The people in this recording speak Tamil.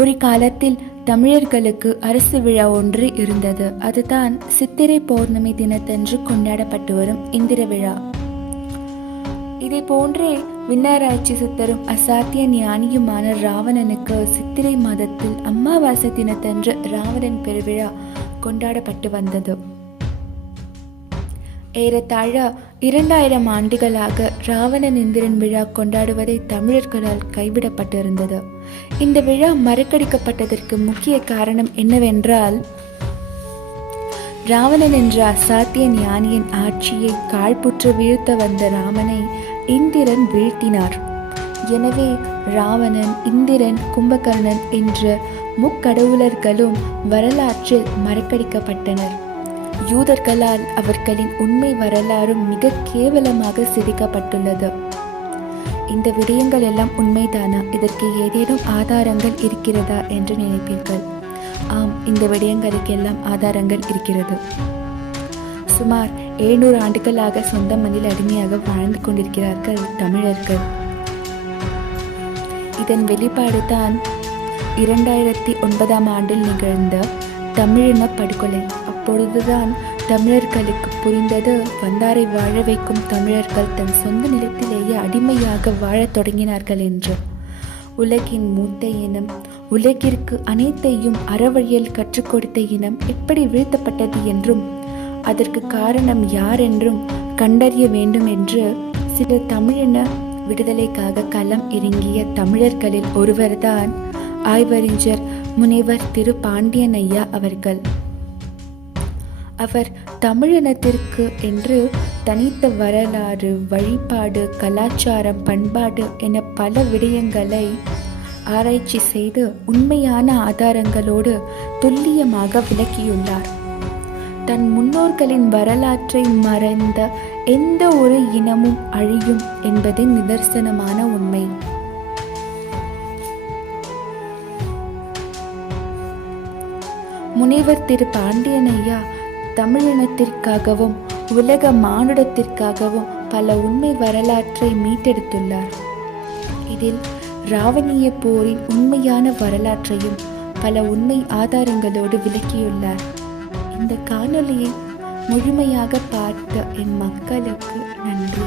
ஒரு காலத்தில் தமிழர்களுக்கு அரசு விழா ஒன்று இருந்தது. அதுதான் சித்திரை பௌர்ணமி தினத்தன்று கொண்டாடப்பட்டு வரும் இந்திர விழா. இதை போன்றே விண்ணாராய்ச்சி சித்தரும் அசாத்திய ஞானியுமான ராவணனுக்கு சித்திரை மாதத்தில் அமாவாசை தினத்தன்று ராவணன் பெருவிழா கொண்டாடப்பட்டு வந்தது. ஏறத்தாழ 2000 ஆண்டுகளாக ராவணன் இந்திரன் விழா கொண்டாடுவதை தமிழர்களால் கைவிடப்பட்டிருந்தது. இந்த விழா மறக்கடிக்கப்பட்டதற்கு முக்கிய காரணம் என்னவென்றால், ராவணன் என்ற அசாத்திய ஞானியின் ஆட்சியை காழ்ப்புற்று வீழ்த்த வந்த ராமனை இந்திரன் வீழ்த்தினார். எனவே ராவணன், இந்திரன், கும்பகர்ணன் என்ற முக்கடவுளர்களும் வரலாற்றில் மறக்கடிக்கப்பட்டனர். யூதர்களால் அவர்களின் உண்மை வரலாறும் மிக கேவலமாக சிதைக்கப்பட்டுள்ளது. இந்த விடயங்கள் எல்லாம் உண்மைதானா? இதற்கு ஏதேனும் ஆதாரங்கள் இருக்கிறதா என்று நினைப்பீர்கள். ஆம், இந்த விடயங்களுக்கெல்லாம் ஆதாரங்கள் இருக்கிறது. சுமார் 700 ஆண்டுகளாக சொந்த மண்ணில் அடிமையாக வாழ்ந்து கொண்டிருக்கிறார்கள் தமிழர்கள். இதன் வெளிப்பாடு தான் 2009ஆம் ஆண்டில் நிகழ்ந்த தமிழின படுகொலை. அப்பொழுதுதான் தமிழர்களுக்கு புரிந்தது, வந்தாரை வாழ வைக்கும் தமிழர்கள் தன் சொந்த நிலத்திலேயே அடிமையாக வாழத் தொடங்கினார்கள் என்று. உலகின் மூத்த இனம், உலகிற்கு அனைத்தையும் அறவழியில் கற்றுக் கொடுத்த இனம் எப்படி வீழ்த்தப்பட்டது என்றும் அதற்கு காரணம் யார் என்றும் கண்டறிய வேண்டும் என்று சில தமிழின விடுதலைக்காக களம் இறங்கிய தமிழர்களில் ஒருவர்தான் ஆய்வறிஞர் முனைவர் திரு பாண்டியன் ஐயா அவர்கள். அவர் தமிழினத்திற்கு என்று தனித்த வரலாறு, வழிபாடு, கலாச்சாரம், பண்பாடு என பல விடயங்களை ஆராய்ச்சி செய்து உண்மையான ஆதாரங்களோடு துல்லியமாக விளக்கியுள்ளார். தன் முன்னோர்களின் வரலாற்றை மறந்த எந்த ஒரு இனமும் அழியும் என்பது நிதர்சனமான உண்மை. முனைவர் திரு பாண்டியன் ஐயா தமிழினத்திற்காகவும் உலக மானுடத்திற்காகவும் பல உண்மை வரலாற்றை மீட்டெடுத்துள்ளார். இதில் ராவணிய போரின் உண்மையான வரலாற்றையும் பல உண்மை ஆதாரங்களோடு விளக்கியுள்ளார். இந்த காணொளியை முழுமையாக பார்த்த என் மக்களுக்கு நன்றி.